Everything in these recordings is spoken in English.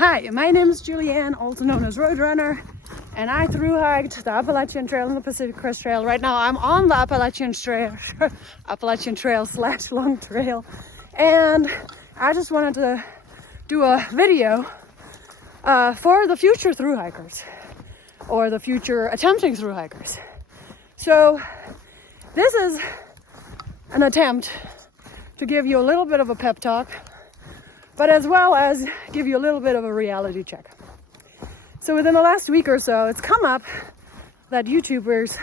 Hi, my name is Julianne, also known as Roadrunner, and I thru hiked the Appalachian Trail and the Pacific Crest Trail. Right now I'm on the Appalachian Trail, / Long Trail, and I just wanted to do a video for the future thru hikers, or the future attempting thru hikers. So this is an attempt to give you a little bit of a pep talk, but as well as give you a little bit of a reality check. So within the last week or so, it's come up that YouTubers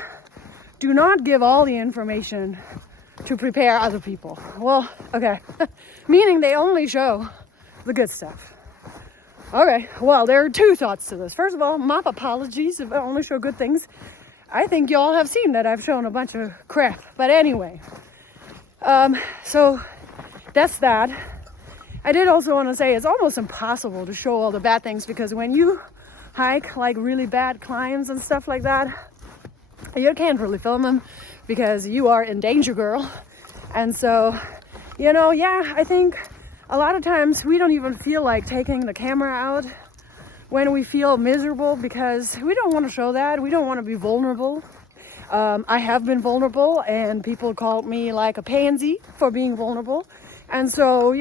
do not give all the information to prepare other people. Well, okay, meaning they only show the good stuff. Okay, well, there are two thoughts to this. First of all, my apologies if I only show good things. I think y'all have seen that I've shown a bunch of crap. But anyway, so that's that. I did also want to say it's almost impossible to show all the bad things, because when you hike like really bad climbs and stuff like that, you can't really film them because you are in danger, girl. And so, I think a lot of times we don't even feel like taking the camera out when we feel miserable, because we don't want to show that. We don't want to be vulnerable. I have been vulnerable, and people called me like a pansy for being vulnerable. And so,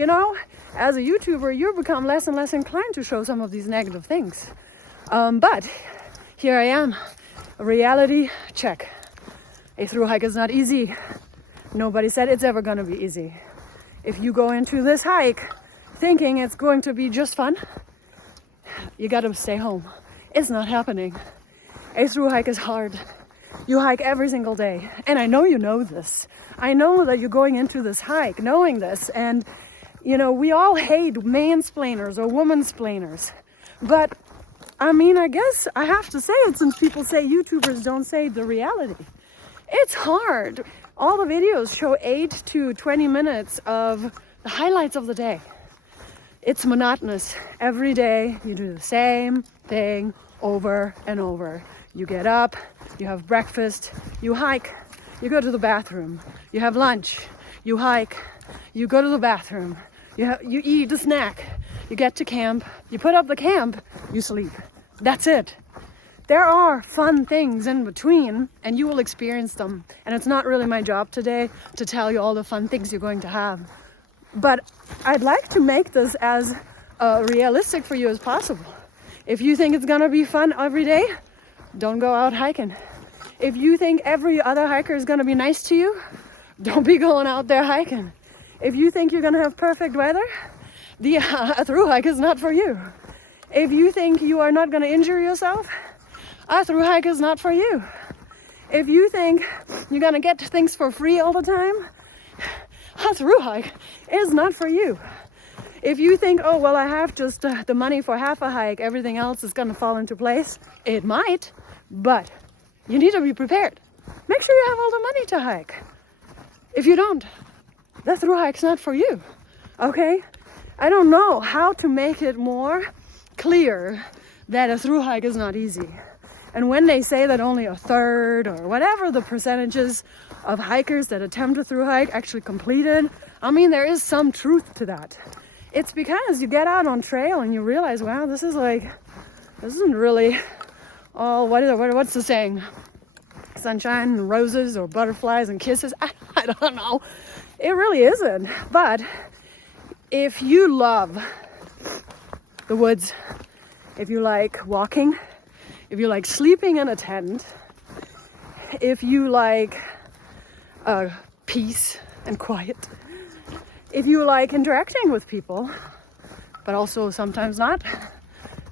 as a YouTuber, you become less and less inclined to show some of these negative things. But here I am, a reality check. A thru hike is not easy. Nobody said it's ever gonna be easy. If you go into this hike thinking it's going to be just fun, you gotta stay home. It's not happening. A thru hike is hard. You hike every single day. And I know you know this. I know that you're going into this hike knowing this. And, we all hate mansplainers or womansplainers. But, I guess I have to say it, since people say YouTubers don't say the reality. It's hard. All the videos show 8 to 20 minutes of the highlights of the day. It's monotonous. Every day you do the same thing over and over. You get up, you have breakfast, you hike, you go to the bathroom, you have lunch, you hike, you go to the bathroom, you eat a snack, you get to camp, you put up the camp, you sleep. That's it. There are fun things in between, and you will experience them. And it's not really my job today to tell you all the fun things you're going to have. But I'd like to make this as realistic for you as possible. If you think it's gonna be fun every day, don't go out hiking. If you think every other hiker is gonna be nice to you, don't be going out there hiking. If you think you're gonna have perfect weather, the thru hike is not for you. If you think you are not gonna injure yourself, a thru hike is not for you. If you think you're gonna get things for free all the time, a thru hike is not for you. If you think, oh, well, I have just the money for half a hike, everything else is gonna fall into place, it might, but you need to be prepared. Make sure you have all the money to hike. If you don't, the thru hike's not for you, okay? I don't know how to make it more clear that a thru hike is not easy. And when they say that only a third or whatever the percentages of hikers that attempt a thru hike actually completed, there is some truth to that. It's because you get out on trail and you realize, wow, this isn't really all, what's the saying? Sunshine and roses, or butterflies and kisses? I don't know. It really isn't. But if you love the woods, if you like walking, if you like sleeping in a tent, if you like peace and quiet, if you like interacting with people, but also sometimes not,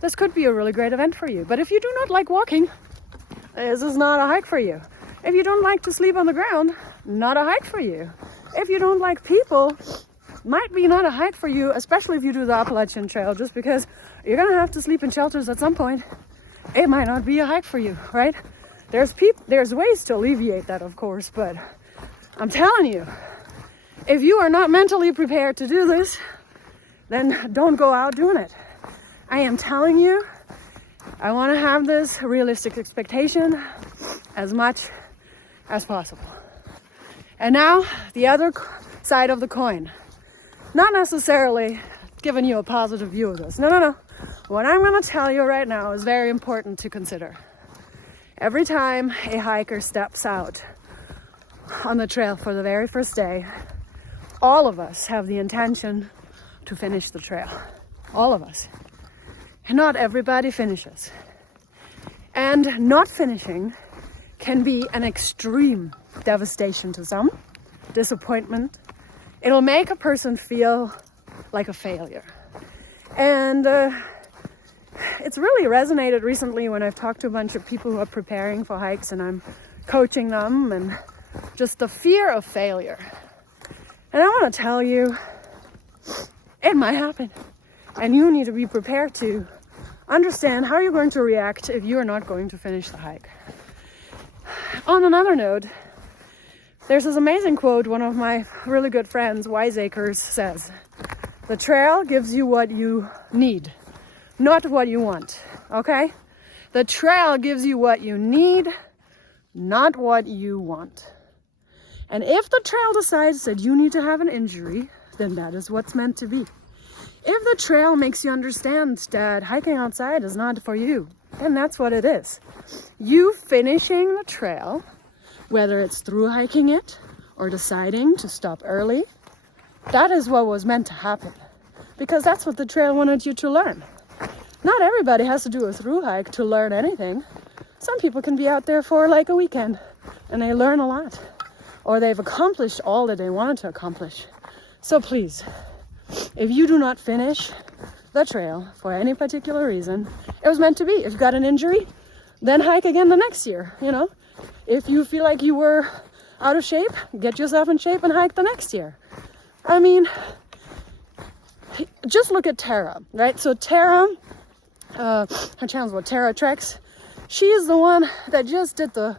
this could be a really great event for you. But if you do not like walking, this is not a hike for you. If you don't like to sleep on the ground, not a hike for you. If you don't like people, might be not a hike for you, especially if you do the Appalachian Trail, just because you're gonna have to sleep in shelters at some point. It might not be a hike for you, right? There's ways to alleviate that, of course, but I'm telling you, if you are not mentally prepared to do this, then don't go out doing it. I am telling you, I want to have this realistic expectation as much as possible. And now, the other side of the coin. Not necessarily giving you a positive view of this. No. What I'm going to tell you right now is very important to consider. Every time a hiker steps out on the trail for the very first day, all of us have the intention to finish the trail. All of us. And not everybody finishes. And not finishing can be an extreme devastation to some, disappointment. It'll make a person feel like a failure. And it's really resonated recently when I've talked to a bunch of people who are preparing for hikes and I'm coaching them, and just the fear of failure. And I want to tell you, it might happen. And you need to be prepared to understand how you're going to react if you are not going to finish the hike. On another note, there's this amazing quote one of my really good friends, Wiseacres, says, "The trail gives you what you need, not what you want." Okay? The trail gives you what you need, not what you want. And if the trail decides that you need to have an injury, then that is what's meant to be. If the trail makes you understand that hiking outside is not for you, then that's what it is. You finishing the trail, whether it's through hiking it or deciding to stop early, that is what was meant to happen. Because that's what the trail wanted you to learn. Not everybody has to do a through hike to learn anything. Some people can be out there for like a weekend and they learn a lot. Or they've accomplished all that they wanted to accomplish. So please, if you do not finish the trail for any particular reason, it was meant to be. If you got an injury, then hike again the next year, you know. If you feel like you were out of shape, get yourself in shape and hike the next year. I mean, just look at Tera, right? So Tera, her channel's what, Tera TRS. She is the one that just did the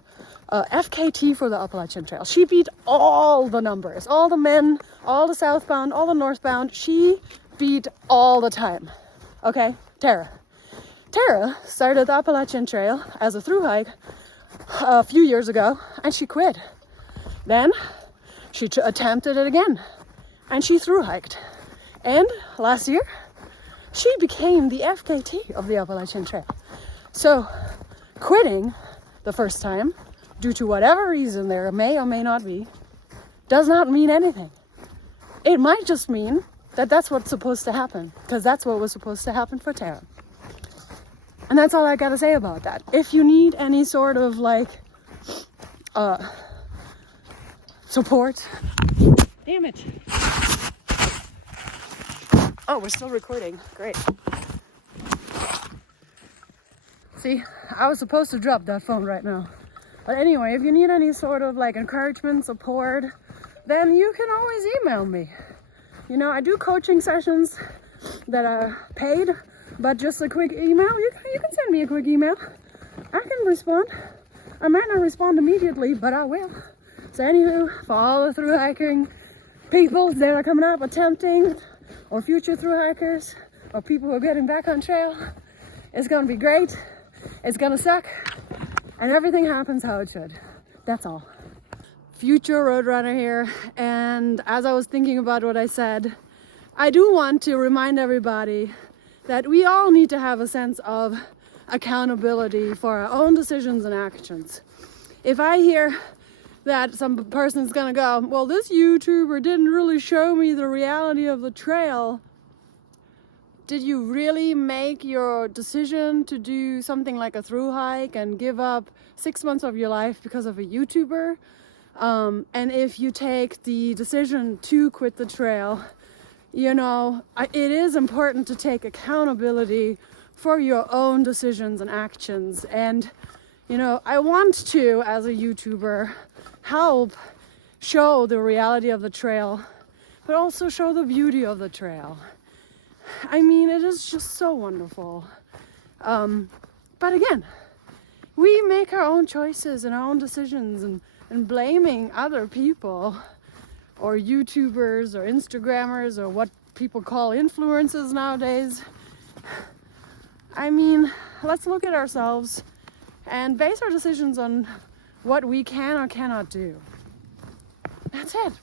FKT for the Appalachian Trail. She beat all the numbers, all the men, all the southbound, all the northbound. She beat all the time. Okay, Tera. Tera started the Appalachian Trail as a through hike a few years ago, and she quit. Then she attempted it again, and she through hiked. And last year, she became the FKT of the Appalachian Trail. So quitting the first time, due to whatever reason there may or may not be, does not mean anything. It might just mean that that's what's supposed to happen, because that's what was supposed to happen for Tera. And that's all I gotta say about that. If you need any sort of like support, damn it. Oh, we're still recording. Great. See, I was supposed to drop that phone right now. But anyway, if you need any sort of like encouragement, support, then you can always email me. You know, I do coaching sessions that are paid, but just a quick email, you can send me a quick email. I can respond. I might not respond immediately, but I will. So anywho, for all the through hiking people that are coming up attempting, or future through hikers, or people who are getting back on trail, it's gonna be great. It's gonna suck. And everything happens how it should. That's all. Future roadrunner here, and as I was thinking about what I said, I do want to remind everybody that we all need to have a sense of accountability for our own decisions and actions. If I hear that some person's gonna go, well, this YouTuber didn't really show me the reality of the trail, did you really make your decision to do something like a through hike and give up 6 months of your life because of a YouTuber? And if you take the decision to quit the trail, you know, it is important to take accountability for your own decisions and actions. And, you know, I want to, as a YouTuber, help show the reality of the trail, but also show the beauty of the trail. I mean, it is just so wonderful. But again, we make our own choices and our own decisions, and blaming other people or YouTubers or Instagrammers or what people call influencers nowadays. I mean, let's look at ourselves and base our decisions on what we can or cannot do. That's it.